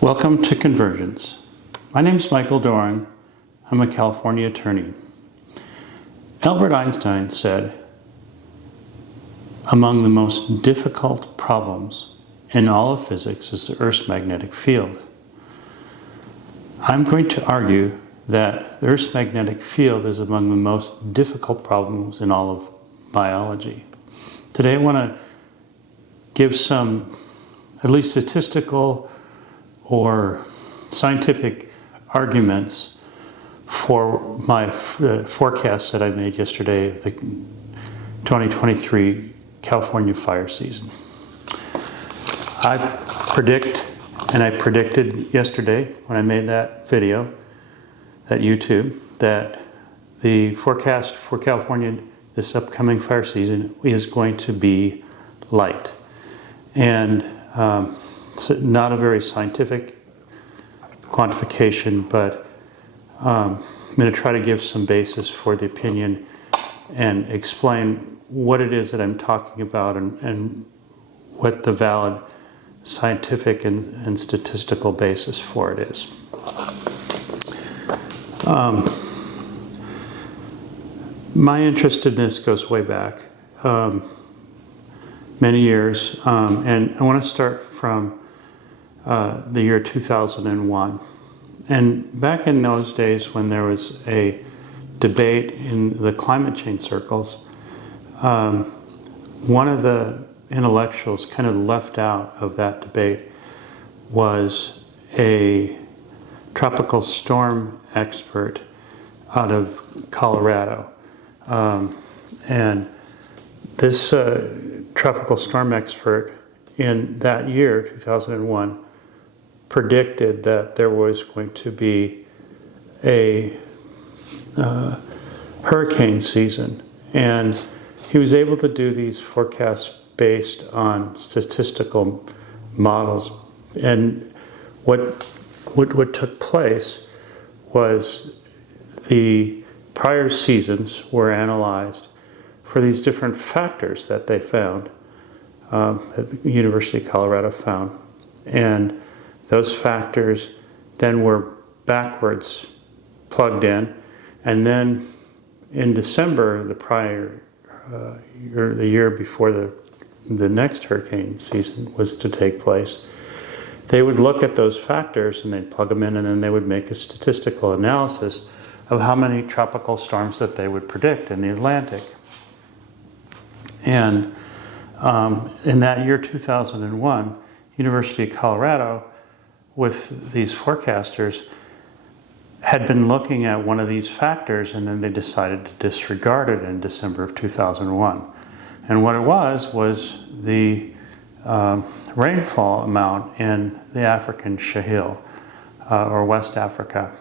Welcome to Convergence. My name is Michael Doran. I'm a California attorney. Albert Einstein said, "Among the most difficult problems in all of physics is the Earth's magnetic field." I'm going to argue that the Earth's magnetic field is among the most difficult problems in all of biology. Today I want to give some at least statistical or scientific arguments for my forecast that I made yesterday of the 2023 California fire season. I predict, and I predicted yesterday when I made that video, that YouTube, that the forecast for California this upcoming fire season is going to be light. And it's not a very scientific quantification, but I'm going to try to give some basis for the opinion and explain what it is that I'm talking about and what the valid scientific and statistical basis for it is. My interest in this goes way back, many years, and I want to start from the year 2001. And back in those days when there was a debate in the climate change circles, one of the intellectuals kind of left out of that debate was a tropical storm expert out of Colorado. And this tropical storm expert in that year, 2001, predicted that there was going to be a hurricane season. And he was able to do these forecasts based on statistical models. And what took place was the prior seasons were analyzed for these different factors that they found, that the University of Colorado found. And those factors then were backwards plugged in. And then in December, the prior year, the year before the next hurricane season was to take place, they would look at those factors and they'd plug them in, and then they would make a statistical analysis of how many tropical storms that they would predict in the Atlantic. And in that year, 2001, University of Colorado, with these forecasters, had been looking at one of these factors, and then they decided to disregard it in December of 2001. And what it was the rainfall amount in the African Sahel, or West Africa.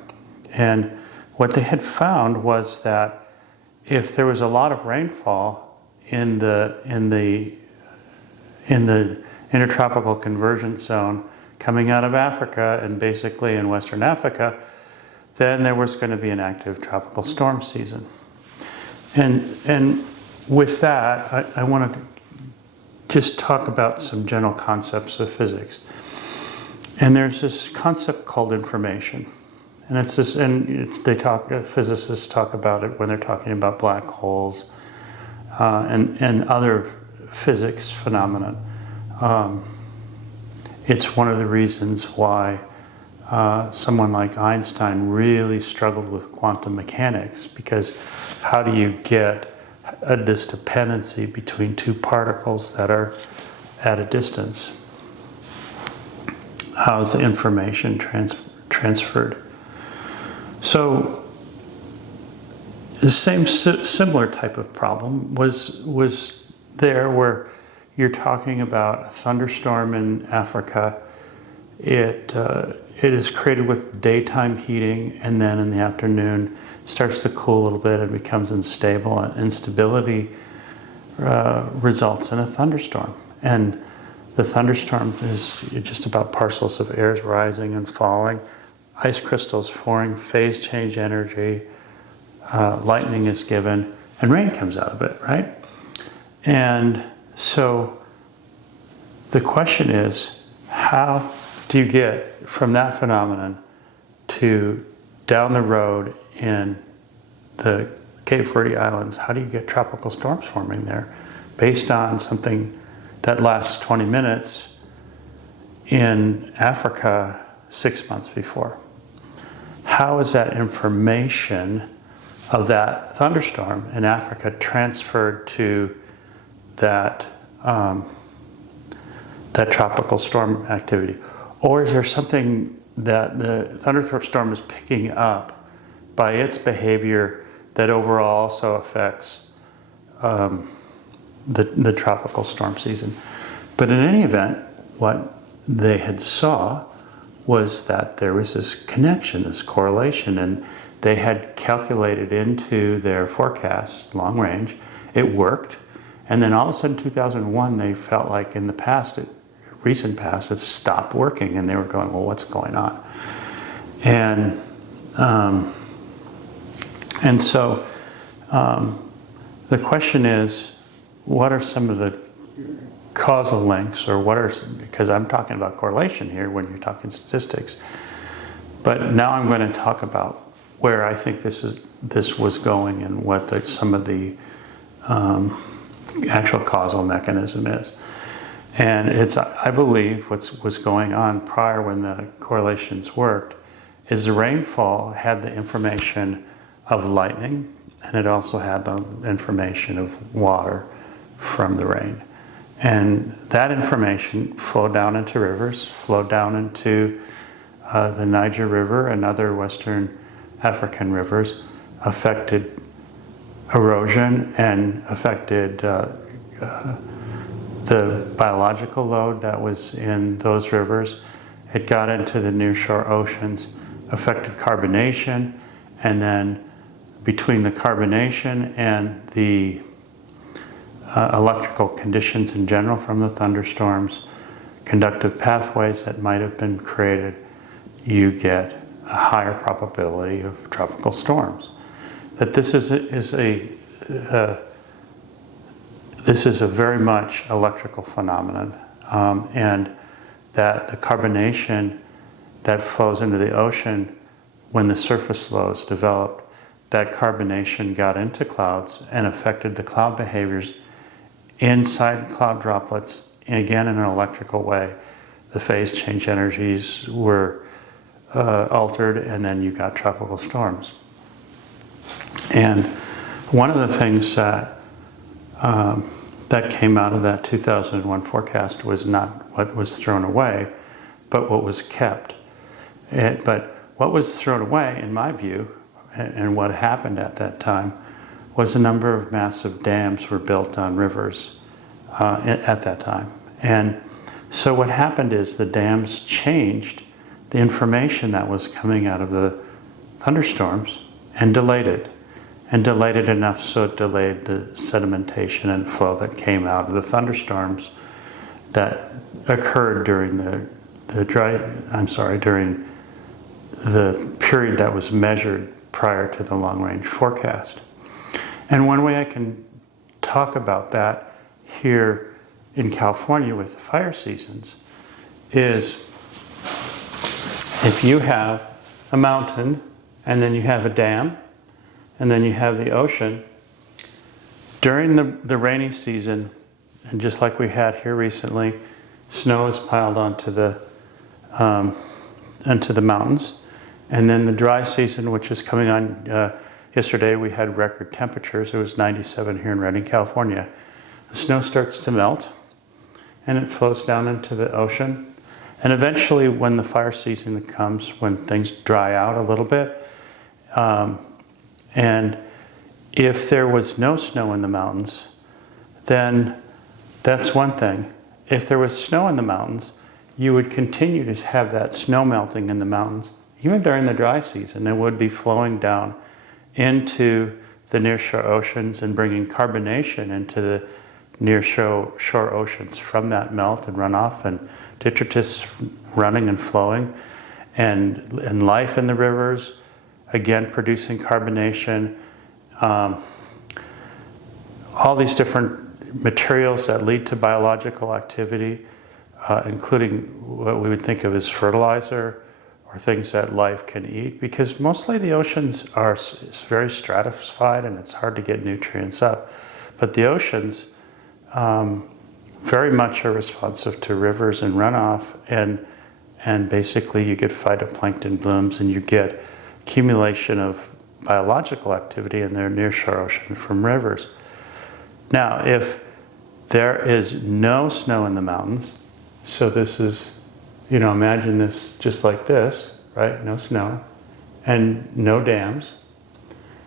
And what they had found was that if there was a lot of rainfall in the intertropical convergence zone coming out of Africa and basically in Western Africa, then there was going to be an active tropical storm season. And with that, I want to just talk about some general concepts of physics. And there's this concept called information. And it's this, and physicists talk about it when they're talking about black holes and other physics phenomena. It's one of the reasons why someone like Einstein really struggled with quantum mechanics, because how do you get this dependency between two particles that are at a distance? How is the information transferred? So the similar type of problem was there, where you're talking about a thunderstorm in Africa. It is created with daytime heating, and then in the afternoon it starts to cool a little bit and becomes unstable, and instability results in a thunderstorm. And the thunderstorm is just about parcels of air rising and falling, ice crystals forming, phase change energy, lightning is given, and rain comes out of it, right? And so the question is, how do you get from that phenomenon to down the road in the Cape Verde Islands? How do you get tropical storms forming there based on something that lasts 20 minutes in Africa 6 months before? How is that information of that thunderstorm in Africa transferred to that that tropical storm activity? Or is there something that the thunderstorm is picking up by its behavior that overall also affects the tropical storm season? But in any event, what they had saw was that there was this connection, this correlation, and they had calculated into their forecast, long range. It worked. And then all of a sudden, 2001, they felt like in the past, recent past, it stopped working, and they were going, well, what's going on? And so the question is, what are some of the causal links, or what are, because I'm talking about correlation here when you're talking statistics, but now I'm going to talk about where I think this was going and what some of the actual causal mechanism is. And it's, I believe, what was going on prior when the correlations worked is the rainfall had the information of lightning, and it also had the information of water from the rain. And that information flowed down into rivers, flowed down into the Niger River and other Western African rivers, affected erosion and affected the biological load that was in those rivers. It got into the nearshore oceans, affected carbonation, and then between the carbonation and the electrical conditions in general from the thunderstorms, conductive pathways that might have been created, you get a higher probability of tropical storms. That this is a very much electrical phenomenon, and that the carbonation that flows into the ocean when the surface lows developed, that carbonation got into clouds and affected the cloud behaviors inside cloud droplets, again in an electrical way. The phase change energies were altered, and then you got tropical storms. And one of the things that that came out of that 2001 forecast was not what was thrown away, but what was kept. But what was thrown away, in my view, and what happened at that time, was a number of massive dams were built on rivers at that time. And so what happened is the dams changed the information that was coming out of the thunderstorms and delayed it. And delayed it enough so it delayed the sedimentation and flow that came out of the thunderstorms that occurred during during the period that was measured prior to the long-range forecast. And one way I can talk about that here in California with the fire seasons is if you have a mountain and then you have a dam and then you have the ocean, during the rainy season, and just like we had here recently, snow is piled onto the mountains. And then the dry season, which is coming on, yesterday we had record temperatures. It was 97 here in Redding, California. The snow starts to melt and it flows down into the ocean. And eventually when the fire season comes, when things dry out a little bit, and if there was no snow in the mountains, then that's one thing. If there was snow in the mountains, you would continue to have that snow melting in the mountains. Even during the dry season, it would be flowing down into the nearshore oceans and bringing carbonation into the nearshore oceans from that melt and runoff, and detritus running and flowing, and life in the rivers, again producing carbonation. All these different materials that lead to biological activity including what we would think of as fertilizer or things that life can eat, because mostly the oceans are very stratified and it's hard to get nutrients up. But the oceans very much are responsive to rivers and runoff, and basically you get phytoplankton blooms and you get accumulation of biological activity in their nearshore ocean from rivers. Now, if there is no snow in the mountains, so this is, imagine this just like this, right? No snow and no dams,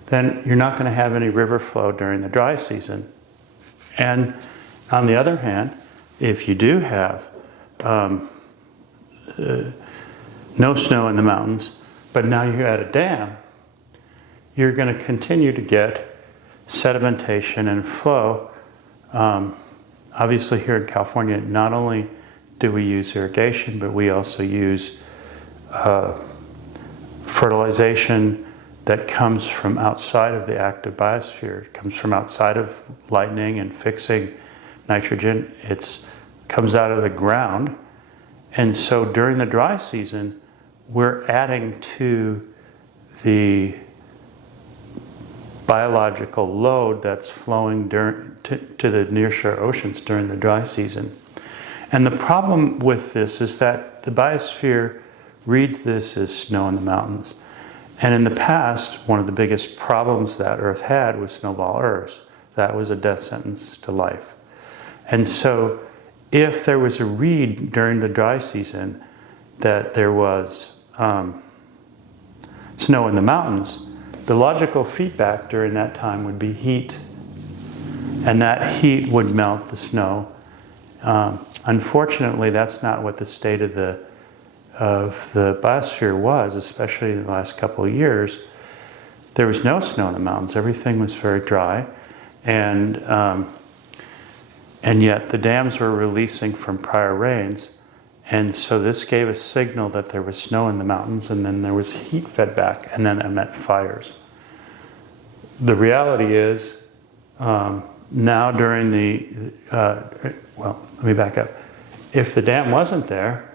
then you're not going to have any river flow during the dry season. And on the other hand, if you do have no snow in the mountains, but now you add a dam, you're going to continue to get sedimentation and flow. Obviously here in California, not only do we use irrigation, but we also use fertilization that comes from outside of the active biosphere. It comes from outside of lightning and fixing nitrogen. It comes out of the ground. And so during the dry season, we're adding to the biological load that's flowing to the nearshore oceans during the dry season. And the problem with this is that the biosphere reads this as snow in the mountains. And in the past, one of the biggest problems that Earth had was snowball Earth. That was a death sentence to life. And so if there was a read during the dry season that there was snow in the mountains, the logical feedback during that time would be heat, and that heat would melt the snow. Unfortunately, that's not what the state of the biosphere was, especially in the last couple of years. There was no snow in the mountains. Everything was very dry, and yet the dams were releasing from prior rains. And so this gave a signal that there was snow in the mountains, and then there was heat fed back, and then it meant fires. The reality is, now during the, let me back up. If the dam wasn't there,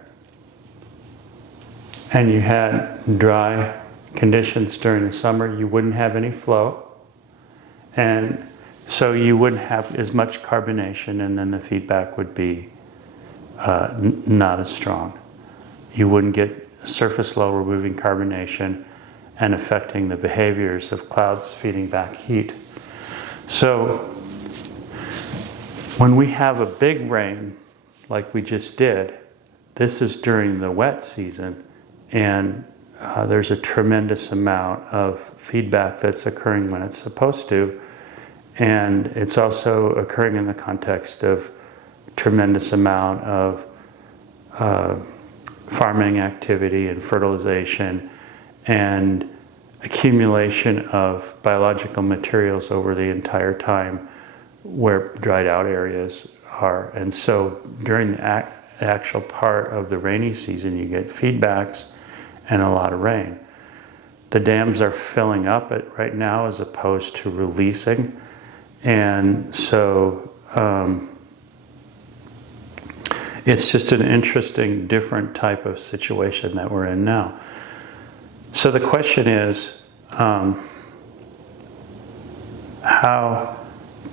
and you had dry conditions during the summer, you wouldn't have any flow. And so you wouldn't have as much carbonation, and then the feedback would be not as strong. You wouldn't get surface flow removing carbonation and affecting the behaviors of clouds feeding back heat. So when we have a big rain, like we just did, this is during the wet season, and there's a tremendous amount of feedback that's occurring when it's supposed to, and it's also occurring in the context of tremendous amount of farming activity and fertilization and accumulation of biological materials over the entire time where dried out areas are. And so during the actual part of the rainy season, you get feedbacks and a lot of rain. The dams are filling up right now as opposed to releasing. And so it's just an interesting, different type of situation that we're in now. So the question is, how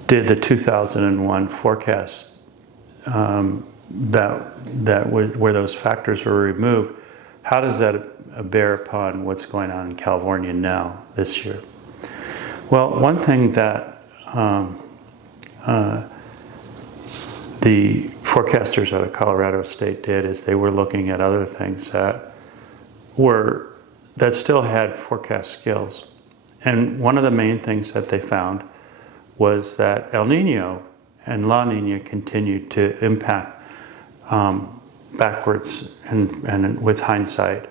did the 2001 forecast where those factors were removed, how does that bear upon what's going on in California now, this year? Well, one thing that the forecasters out of Colorado State did is they were looking at other things that still had forecast skills. And one of the main things that they found was that El Nino and La Nina continued to impact backwards and with hindsight.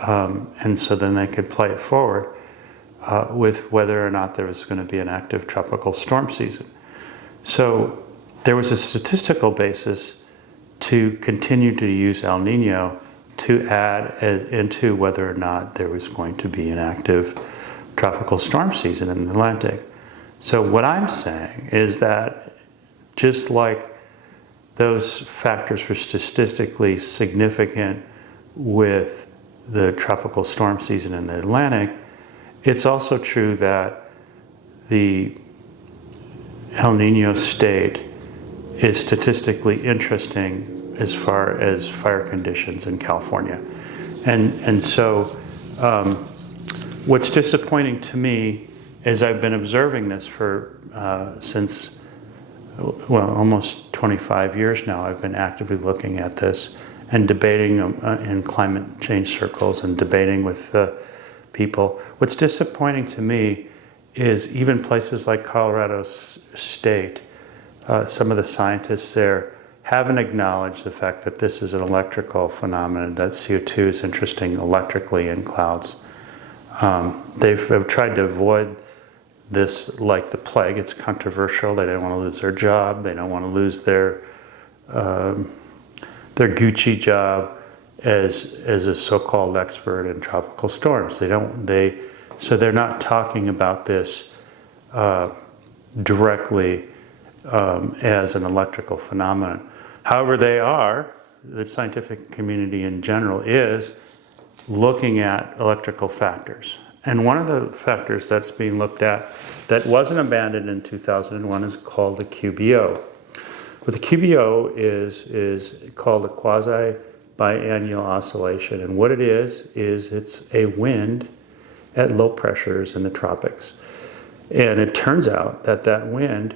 And so then they could play it forward with whether or not there was going to be an active tropical storm season. So there was a statistical basis to continue to use El Nino to add into whether or not there was going to be an active tropical storm season in the Atlantic. So what I'm saying is that just like those factors were statistically significant with the tropical storm season in the Atlantic, it's also true that the El Nino state is statistically interesting as far as fire conditions in California. And so what's disappointing to me is I've been observing this for since, well, almost 25 years now. I've been actively looking at this and debating in climate change circles and debating with people. What's disappointing to me is even places like Colorado State, some of the scientists there haven't acknowledged the fact that this is an electrical phenomenon, that CO2 is interesting electrically in clouds. They've tried to avoid this like the plague. It's controversial. They don't want to lose their job. They don't want to lose their Gucci job as a so-called expert in tropical storms. So they're not talking about this directly as an electrical phenomenon. However, the scientific community in general is looking at electrical factors. And one of the factors that's being looked at that wasn't abandoned in 2001 is called the QBO. What the QBO is called a quasi-biennial oscillation. And what it is it's a wind at low pressures in the tropics. And it turns out that wind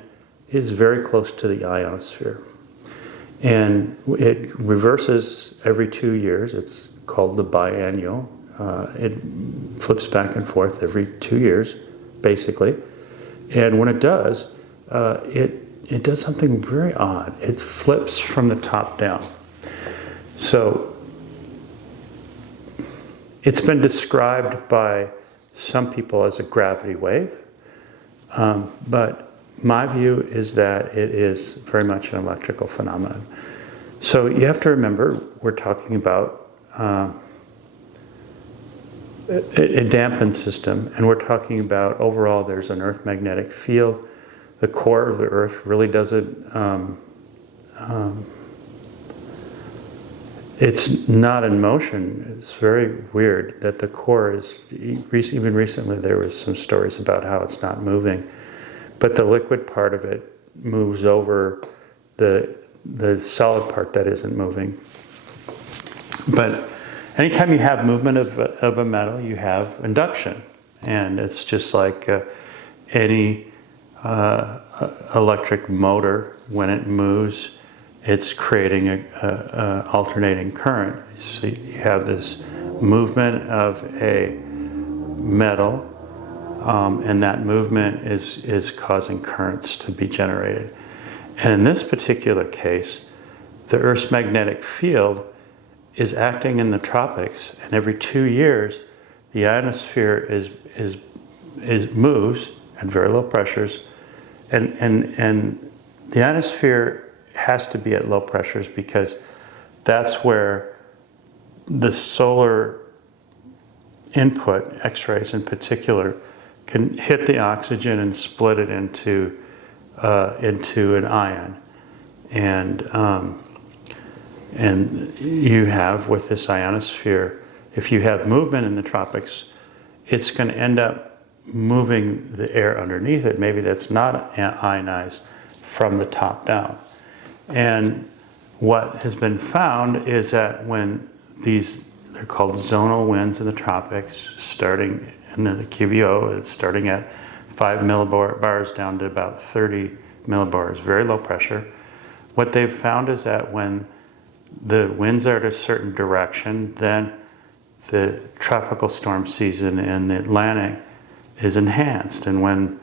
is very close to the ionosphere. And it reverses every 2 years. It's called the biennial. It flips back and forth every 2 years, basically. And when it does, it does something very odd. It flips from the top down. So it's been described by some people as a gravity wave, but my view is that it is very much an electrical phenomenon. So you have to remember, we're talking about a dampened system, and we're talking about overall there's an Earth magnetic field. The core of the Earth really doesn't, it's not in motion. It's very weird that the core is, even recently there was some stories about how it's not moving, but the liquid part of it moves over the solid part that isn't moving. But anytime you have movement of a metal, you have induction. And it's just like any electric motor, when it moves, it's creating a alternating current. So you have this movement of a metal, and that movement is causing currents to be generated. And in this particular case, the Earth's magnetic field is acting in the tropics, and every 2 years, the ionosphere moves at very low pressures, and the ionosphere has to be at low pressures because that's where the solar input, X-rays in particular, can hit the oxygen and split it into an ion, and you have, with this ionosphere, if you have movement in the tropics, it's going to end up moving the air underneath it, maybe that's not ionized, from the top down. And what has been found is that when they're called zonal winds in the tropics, starting in the QBO, it's starting at 5 millibars down to about 30 millibars, very low pressure. What they've found is that when the winds are at a certain direction, then the tropical storm season in the Atlantic is enhanced. And when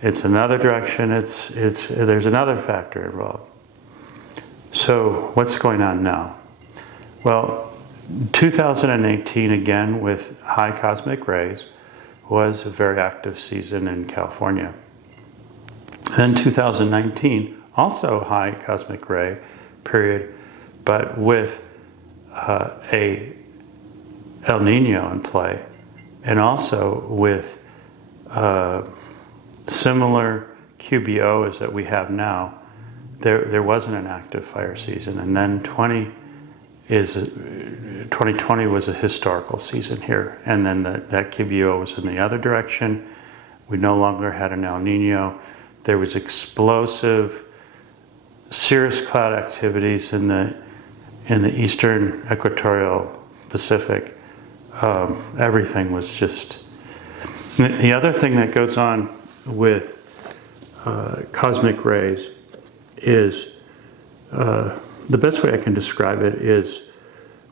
it's another direction, there's another factor involved. So what's going on now? Well, 2018, again, with high cosmic rays, was a very active season in California. Then 2019, also high cosmic ray period, but with a El Nino in play, and also with similar QBOs that we have now, there wasn't an active fire season. And then 2020 was a historical season here. And then that QBO was in the other direction. We no longer had an El Nino. There was explosive cirrus cloud activities in the eastern equatorial Pacific. Everything was just... The other thing that goes on with cosmic rays is, the best way I can describe it is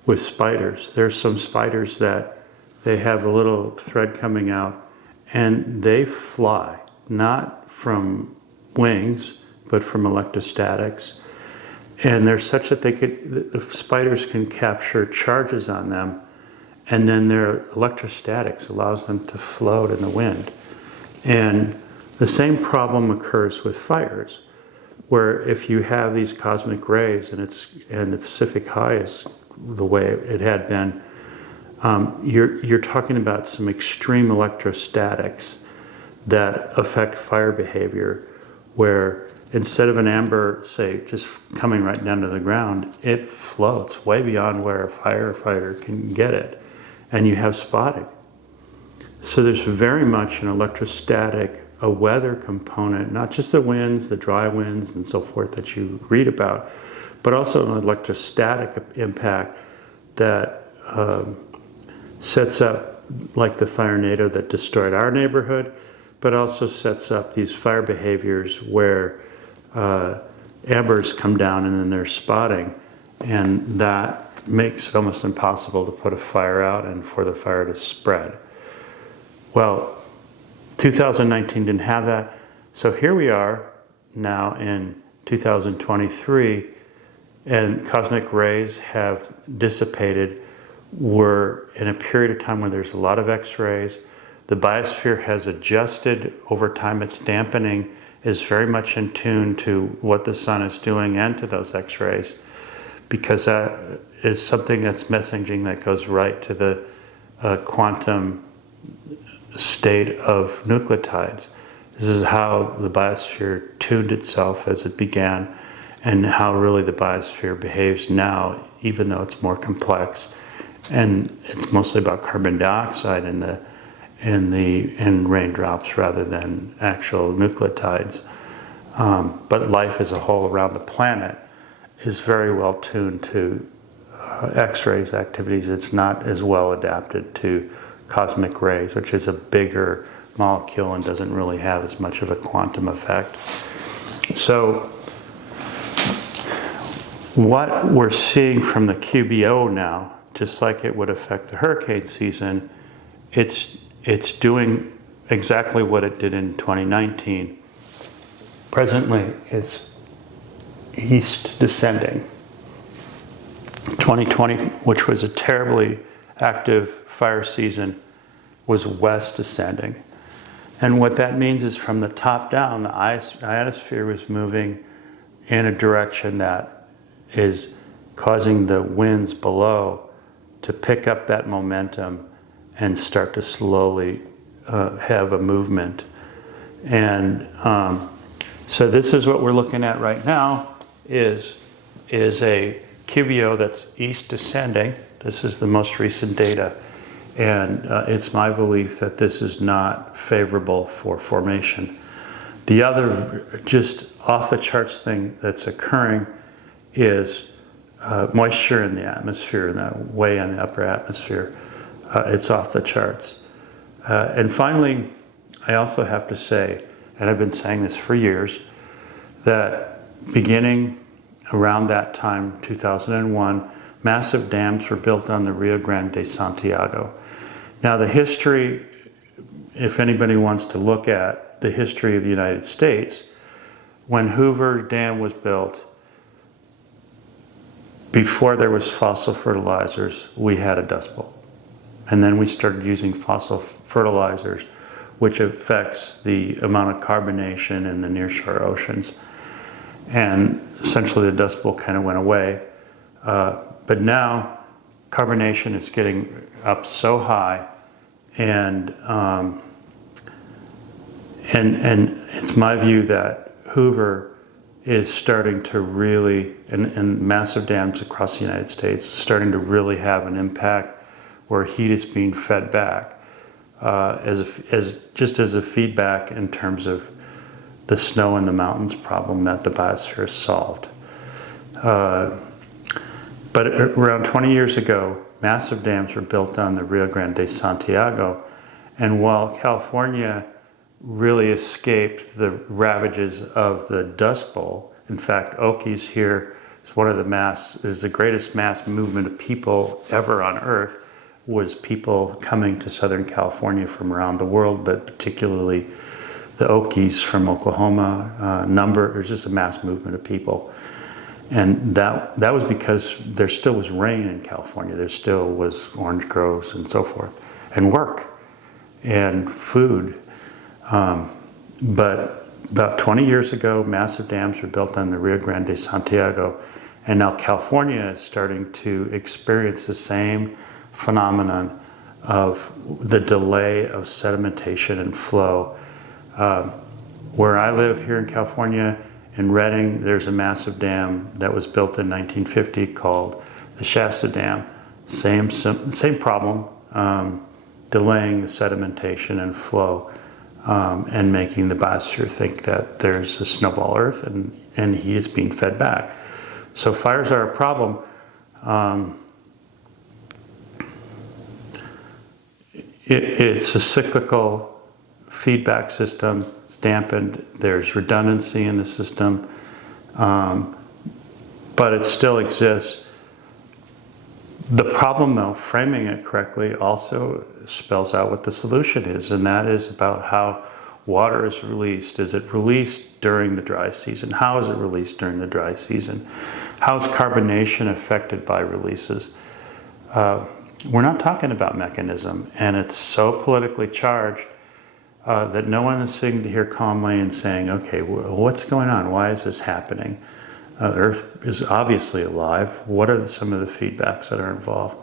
with spiders. There's some spiders that they have a little thread coming out and they fly, not from wings, but from electrostatics. And they're such that the spiders can capture charges on them, and then their electrostatics allows them to float in the wind. And the same problem occurs with fires, where if you have these cosmic rays and the Pacific High is the way it had been, you're talking about some extreme electrostatics that affect fire behavior, where instead of an amber, say, just coming right down to the ground, it floats way beyond where a firefighter can get it, and you have spotting. So there's very much an electrostatic, a weather component, not just the winds, the dry winds and so forth that you read about, but also an electrostatic impact that sets up, like the firenado that destroyed our neighborhood, but also sets up these fire behaviors where ambers come down and then there's spotting, and that makes it almost impossible to put a fire out and for the fire to spread. Well, 2019 didn't have that, so here we are now in 2023, and cosmic rays have dissipated. We're in a period of time where there's a lot of X-rays. The biosphere has adjusted over time. Its dampening is very much in tune to what the sun is doing and to those X-rays, because that is something that's messaging that goes right to the quantum state of nucleotides. This is how the biosphere tuned itself as it began, and how really the biosphere behaves now, even though it's more complex. And it's mostly about carbon dioxide in raindrops rather than actual nucleotides. But life as a whole around the planet is very well tuned to X-rays activities. It's not as well adapted to cosmic rays, which is a bigger molecule and doesn't really have as much of a quantum effect. So what we're seeing from the QBO now, just like it would affect the hurricane season, it's doing exactly what it did in 2019. Presently, it's east descending. 2020, which was a terribly active fire season, was west ascending. And what that means is from the top down, the ionosphere was moving in a direction that is causing the winds below to pick up that momentum and start to slowly have a movement. And so this is what we're looking at right now, is a QBO that's east descending. This is the most recent data. And it's my belief that this is not favorable for formation. The other just off the charts thing that's occurring is moisture in the atmosphere, in that way in the upper atmosphere. It's off the charts. And finally, I also have to say, and I've been saying this for years, that beginning around that time, 2001, massive dams were built on the Rio Grande de Santiago. Now the history, if anybody wants to look at the history of the United States, when Hoover Dam was built, before there was fossil fertilizers, we had a dust bowl. And then we started using fossil fertilizers, which affects the amount of carbonation in the nearshore oceans. And essentially the dust bowl kind of went away. But now carbonation is getting up so high, and it's my view that Hoover is starting to really, and massive dams across the United States, starting to really have an impact where heat is being fed back just as a feedback in terms of the snow in the mountains problem that the biosphere has solved. But around 20 years ago, massive dams were built on the Rio Grande de Santiago, and while California really escaped the ravages of the Dust Bowl, in fact, Okies here is the greatest mass movement of people ever on Earth, was people coming to Southern California from around the world, but particularly the Okies from Oklahoma. There's just a mass movement of people. And that was because there still was rain in California. There still was orange groves and so forth, and work and food. But about 20 years ago, massive dams were built on the Rio Grande de Santiago, and now California is starting to experience the same phenomenon of the delay of sedimentation and flow. Where I live here in California, in Redding, there's a massive dam that was built in 1950 called the Shasta Dam. Same problem, delaying the sedimentation and flow, and making the biosphere think that there's a snowball Earth and heat is being fed back. So fires are a problem. It's a cyclical feedback system. It's dampened. There's redundancy in the system, but it still exists. The problem, though, framing it correctly also spells out what the solution is, and that is about how water is released. Is it released during the dry season? How is it released during the dry season? How is carbonation affected by releases? We're not talking about mechanism, and it's so politically charged that no one is sitting here calmly and saying, okay, what's going on? Why is this happening? Earth is obviously alive. What are some of the feedbacks that are involved?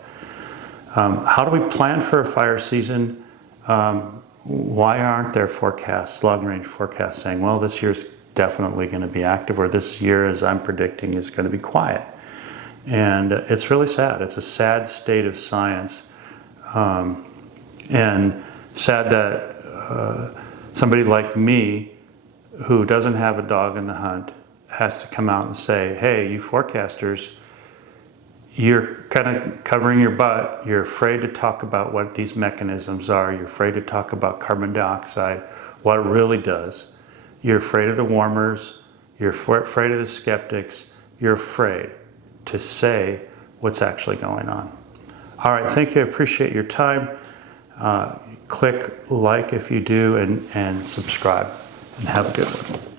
How do we plan for a fire season? Why aren't there forecasts, long-range forecasts saying, well, this year's definitely going to be active, or this year, as I'm predicting, is going to be quiet? And it's really sad. It's a sad state of science, and sad that somebody like me, who doesn't have a dog in the hunt, has to come out and say, hey, you forecasters, you're kind of covering your butt. You're afraid to talk about what these mechanisms are. You're afraid to talk about carbon dioxide, what it really does. You're afraid of the warmers. You're afraid of the skeptics. You're afraid to say what's actually going on. All right, thank you. I appreciate your time. Click like if you do, and subscribe, and have a good one.